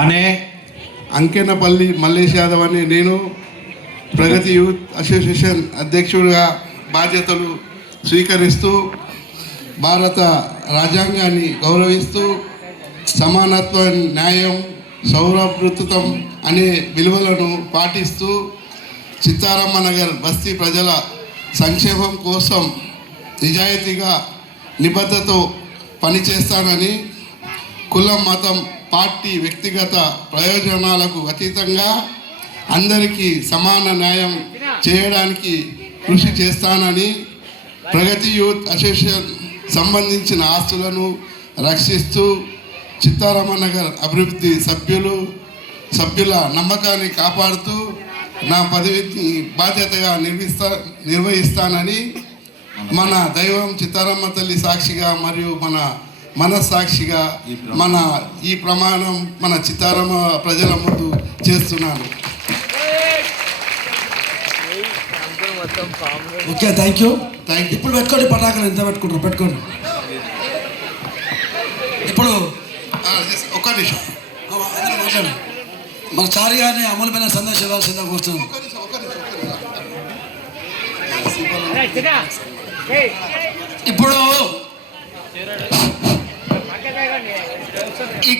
అనే అంకెనపల్లి మల్లేష్ యాదవ్ అని నేను ప్రగతి యూత్ అసోసియేషన్ అధ్యక్షుడిగా బాధ్యతలు స్వీకరిస్తూ భారత రాజ్యాంగాన్ని గౌరవిస్తూ సమానత్వం, న్యాయం, సౌరభృతం అనే విలువలను పాటిస్తూ చిత్తారమ్మ నగర్ బస్తీ ప్రజల సంక్షేమం కోసం నిజాయితీగా నిబద్ధతతో పనిచేస్తానని, కులం, మతం, పార్టీ, వ్యక్తిగత ప్రయోజనాలకు అతీతంగా అందరికీ సమాన న్యాయం చేయడానికి కృషి చేస్తానని, ప్రగతి యూత్ అసోసియేషన్ సంబంధించిన ఆస్తులను రక్షిస్తూ చిత్తారమ్మ నగర్ అభివృద్ధి సభ్యుల నమ్మకాన్ని కాపాడుతూ నా పదవిని బాధ్యతగా నిర్వహిస్తానని మన దైవం చిత్తారమ్మ తల్లి సాక్షిగా మరియు మన మనస్సాక్షిగా ఈ ప్రమాణం మన చిత్తారమ్మ ప్రజల ముందు చేస్తున్నాను. Okay, thank you. ఇప్పుడు పెట్టుకోండి, పటాకులు ఎంత పెట్టుకుంటారు పెట్టుకోండి. ఇప్పుడు ఒక్క నిమిషం మాట్లాడు. మన చారి గారిని అమలుపైన సందర్శించాల్సిందిగా కూర్చున్నాం. ఇప్పుడు ఈ